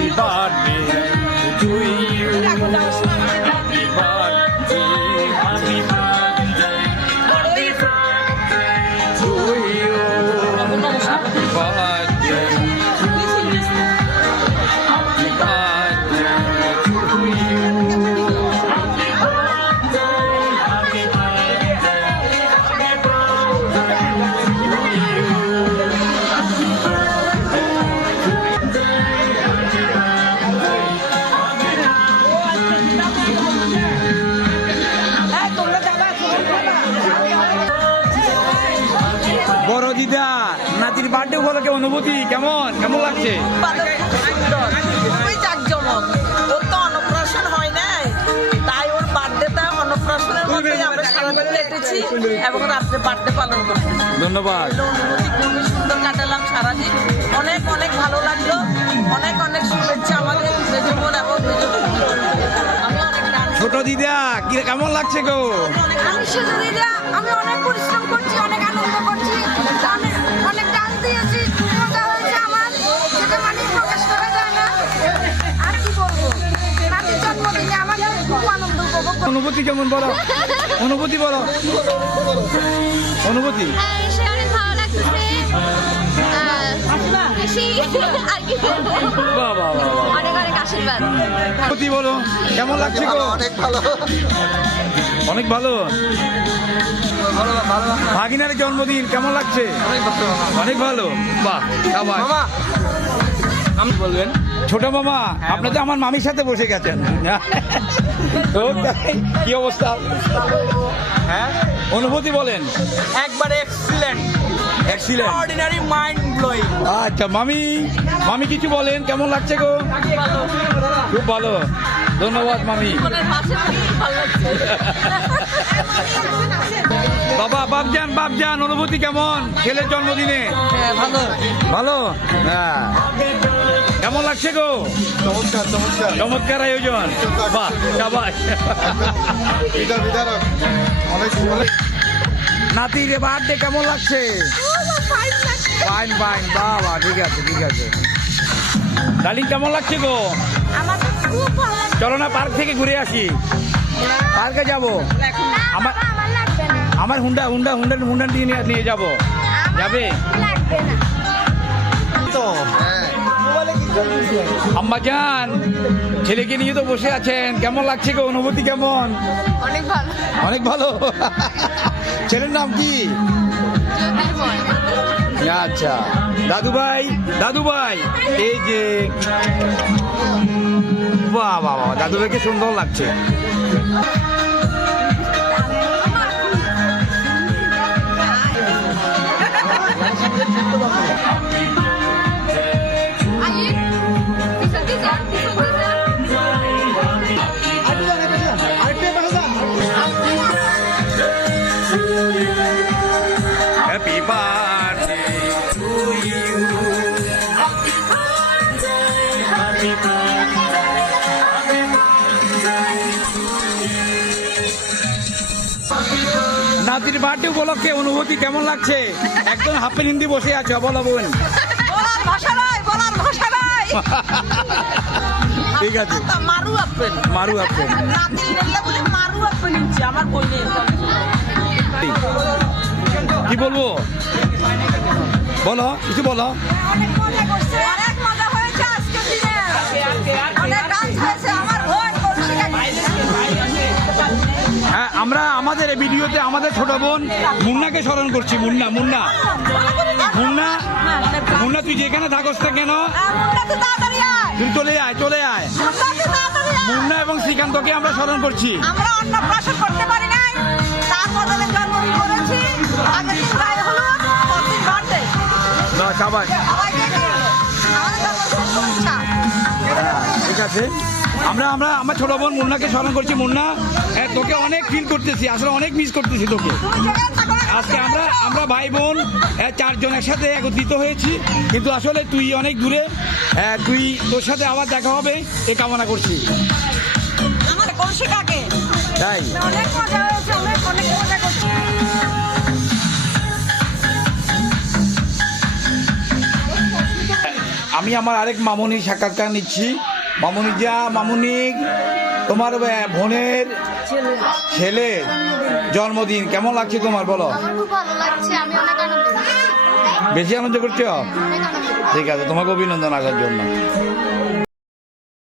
happy birthday to you. Happy birthday, happy birthday, happy birthday to you. Happy birthday, happy birthday to you. Happy birthday, happy birthday, happy বড় দিদা নাতির birthday উপলক্ষে অনুভূতি কেমন কেমন লাগছে? খুবই জাঁকজমক। ওর তো অন্নপ্রাশন হয় নাই, তাই ওর বার্থডেটা অন্নপ্রাশনের মধ্যে আমরা সারাদিন কেটেছি এবং রাত্রে বার্থডে পালন করতেছি। ধন্যবাদ। অনুভূতি খুবই সুন্দর কাটালাম সারাদিন, অনেক অনেক ভালো লাগলো। অনেক অনেক শুভেচ্ছা আমাদের মেজো বোন এবং মেজো বোন। আমি অনেক ডান্স ছোট দিদা কি কেমন লাগছে গো? আমি শুধু দিদা, আমি অনেক পরিশ্রম করছি, অনেক আনন্দ করছি, অনেক অনেক ডান্স দিয়েছি, খুব মজা হয়েছে আমার, সেটা মানে প্রকাশ করা যায় না। আর কি বলবো, নাতির জন্মদিনে আমাকে খুব আনন্দ উপভোগ করছি। অনুভূতি কেমন বলো? অনুভূতি বলো। অনুভূতি সে অনেক ভালো লাগতেছে, খুশি আর কি বলবো, বাহ বাহ বাহ বাহ। অনেক অনেক আশীর্বাদ। অনুভূতি বলো কেমন লাগছে গো? অনেক ভালো। অনেক ভালো। ভাগিনার জন্মদিন কেমন লাগছে? অনেক ভালো। বাহ শাবাশ। আমি বলবেন ছোট মামা আপনি তো আমার মামির সাথে বসে গেছেন। তো তাই, কি অবস্থা? হ্যাঁ অনুভূতি বলেন। একবারে excellent, excellent. Ordinary, mind blowing. আচ্ছা মামি মামি কিছু বলেন কেমন লাগছে গো? খুব ভালো। ধন্যবাদ মামি। বোনের পাশে থাকি, ভালো লাগছে। বাবা বাপজান অনুভূতি কেমন ছেলের জন্মদিনে? ভালো। ভালো। হ্যাঁ কেমন লাগছে গো? চমৎকার চমৎকার। চমৎকার আয়োজন। বাহ শাবাশ। এটা বিধারক অনেক অনেক। নাতির বার্থডে কেমন লাগছে? ফাইন ফাইন বাবা ঠিক আছে ঠিক আছে। ডার্লিং কেমন লাগছে গো? আমার তো খুব ভালো লাগছে। চলো না পার্ক থেকে ঘুরে আসি। পার্কে যাবো। আমার আমার লাগবে না, আমার হুন্ডা নিয়ে যাবো। যাবে? লাগবে না। তো আম্মা জান ছেলেকে নিয়ে তো বসে আছেন, কেমন লাগছে গো? অনুভূতি কেমন? অনেক ভালো। অনেক ভালো। ছেলের নাম কি? আচ্ছা দাদু ভাই এই যে বাহ বাহ বাহ, দাদু ভাইকে সুন্দর লাগছে। Happy birthday to you. Happy birthday happy birthday happy birthday. নাতির বার্থডে উপলক্ষে অনুভূতি কেমন লাগছে? একদম হাফেন হিন্দি বসে আছো, বলো বোন। বলার ভাষা নাই, বলার ভাষা নাই। ঠিক আছে। মারু আপেল, মারু আপেল। নাতি নিলে বলে মারু আপেল নিচ্ছে আমার বোনের। কি বলবো বলো, কিছু বলো। অনেক মজা করছে, অনেক মজা হয়েছে আজকের দিনে, অনেক ডান্স হয়েছে। আমার বোন কৌশিকা হ্যাঁ আমরা আমাদের এই ভিডিওতে আমাদের ছোট বোন মুন্নাকে স্মরণ করছি। মুন্না তুই যেখানে থাকস না কেন তুই চলে আয়। মুন্না এবং শ্রীকান্তকে আমরা স্মরণ করছি। আমরা অন্নপ্রাশন করতে পারি নাই, তার বদলে জন্মদিন করেছি। আগের দিন গায়ে হলুদ, পরদিন বার্থডে। সবাই সবাইকে আমাদের জন্মদিনের শুভেচ্ছা। ঠিক আছে। আমরা আমার ছোট বোন মুন্নাকে স্মরণ করছি। মুন্না তোকে অনেক ফিল করতেছি, আসলে অনেক মিস করতেছি তোকে। তুমি যেখানে থাকো না, আজকে আমরা ভাই বোন চারজন একসাথে একত্রিত হয়েছি, কিন্তু আসলে তুই অনেক দূরে। তোর সাথে আবার দেখা হবে এ কামনা করছি। আমার কৌশিকাকে তাই অনেক মজা হয়েছে, অনেক মজা করছি। আমি আমি আমার আরেক মামুনির সাক্ষাৎকার নিচ্ছি। মামুনি তোমার বোনের ছেলের জন্মদিন কেমন লাগছে তোমার, বলো? আমার খুব ভালো লাগছে, আমি অনেক আনন্দ করছি, বেশি আনন্দ করছো? অনেক আনন্দ করছি। ঠিক আছে, তোমাকে অভিনন্দন আসার জন্য।